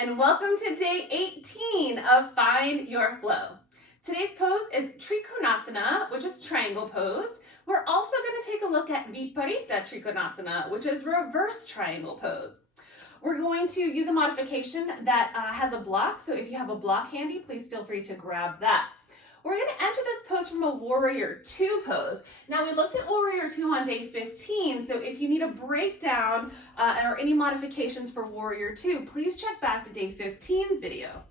and welcome to day 18 of Find Your Flow. Today's pose is Trikonasana, which is triangle pose. We're also going to take a look at Viparita Trikonasana, which is reverse triangle pose. We're going to use a modification that has a block, so if you have a block handy, please feel free to grab that. We're going to enter this pose from a Warrior 2 pose. Now, we looked at Warrior 2 on day 15, so if you need a breakdown or any modifications for Warrior 2, please check back to day 15's video.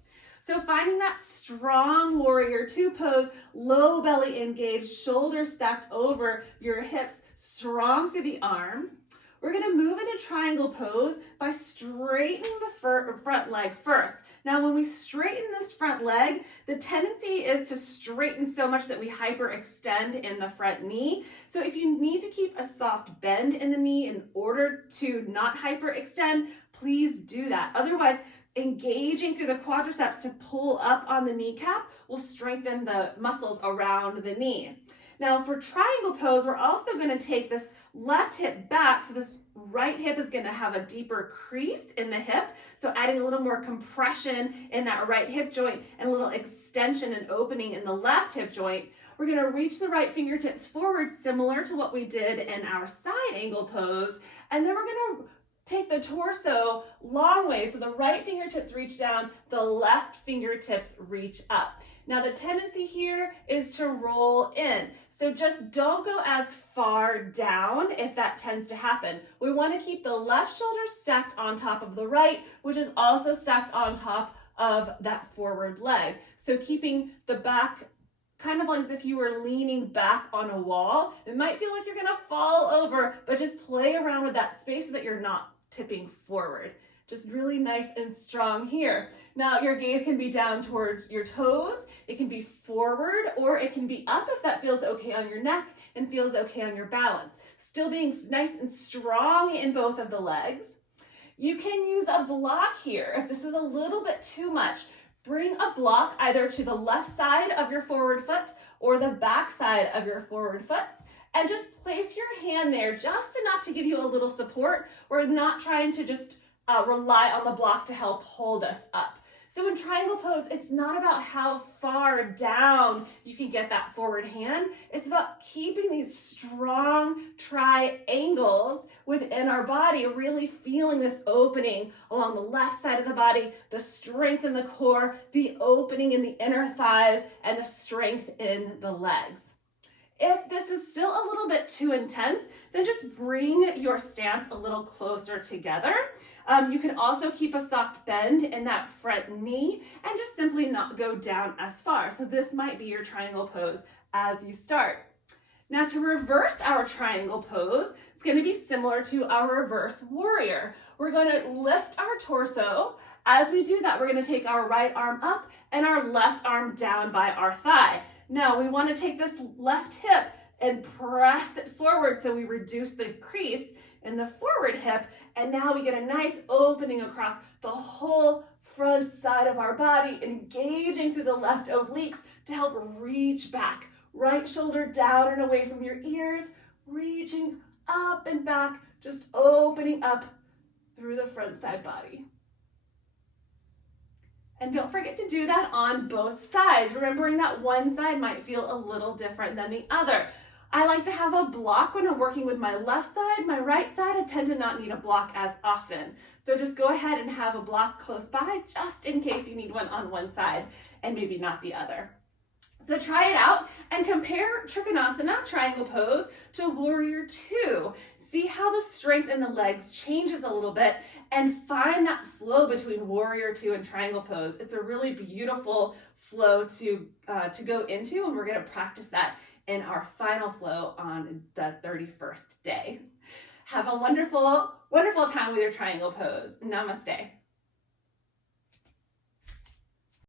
So finding that strong Warrior 2 pose, low belly engaged, shoulders stacked over your hips, strong through the arms. We're going to move into triangle pose by straightening the front leg first. Now, when we straighten this front leg, the tendency is to straighten so much that we hyperextend in the front knee. So if you need to keep a soft bend in the knee in order to not hyperextend, please do that. Otherwise, engaging through the quadriceps to pull up on the kneecap will strengthen the muscles around the knee. Now for triangle pose, we're also going to take this left hip back, so this right hip is going to have a deeper crease in the hip, so adding a little more compression in that right hip joint and a little extension and opening in the left hip joint. We're going to reach the right fingertips forward, similar to what we did in our side angle pose, and then we're going to take the torso long way, so the right fingertips reach down, the left fingertips reach up. Now the tendency here is to roll in, so just don't go as far down if that tends to happen. We want to keep the left shoulder stacked on top of the right, which is also stacked on top of that forward leg. So keeping the back kind of as if you were leaning back on a wall. It might feel like you're gonna fall over, but just play around with that space so that you're not tipping forward. Just really nice and strong here. Now your gaze can be down towards your toes, it can be forward, or it can be up if that feels okay on your neck and feels okay on your balance. Still being nice and strong in both of the legs. You can use a block here if this is a little bit too much. Bring a block either to the left side of your forward foot or the back side of your forward foot, and just place your hand there just enough to give you a little support. We're not trying to just rely on the block to help hold us up. So in triangle pose, it's not about how far down you can get that forward hand. It's about keeping these strong triangles within our body, really feeling this opening along the left side of the body, the strength in the core, the opening in the inner thighs, and the strength in the legs. If this is still a little bit too intense, then just bring your stance a little closer together. You can also keep a soft bend in that front knee and just simply not go down as far. So this might be your triangle pose as you start. Now to reverse our triangle pose, it's going to be similar to our reverse warrior. We're going to lift our torso. As we do that, we're going to take our right arm up and our left arm down by our thigh. Now we want to take this left hip and press it forward so we reduce the crease in the forward hip, and now we get a nice opening across the whole front side of our body, engaging through the left obliques to help reach back. Right shoulder down and away from your ears, reaching up and back, just opening up through the front side body. And don't forget to do that on both sides, remembering that one side might feel a little different than the other. I like to have a block when I'm working with my left side. My right side, I tend to not need a block as often. So just go ahead and have a block close by just in case you need one on one side and maybe not the other. So try it out and compare Trikonasana, triangle pose, to Warrior 2. See how the strength in the legs changes a little bit and find that flow between Warrior 2 and triangle pose. It's a really beautiful flow to go into, and we're going to practice that in our final flow on the 31st day. Have a wonderful, wonderful time with your triangle pose. Namaste.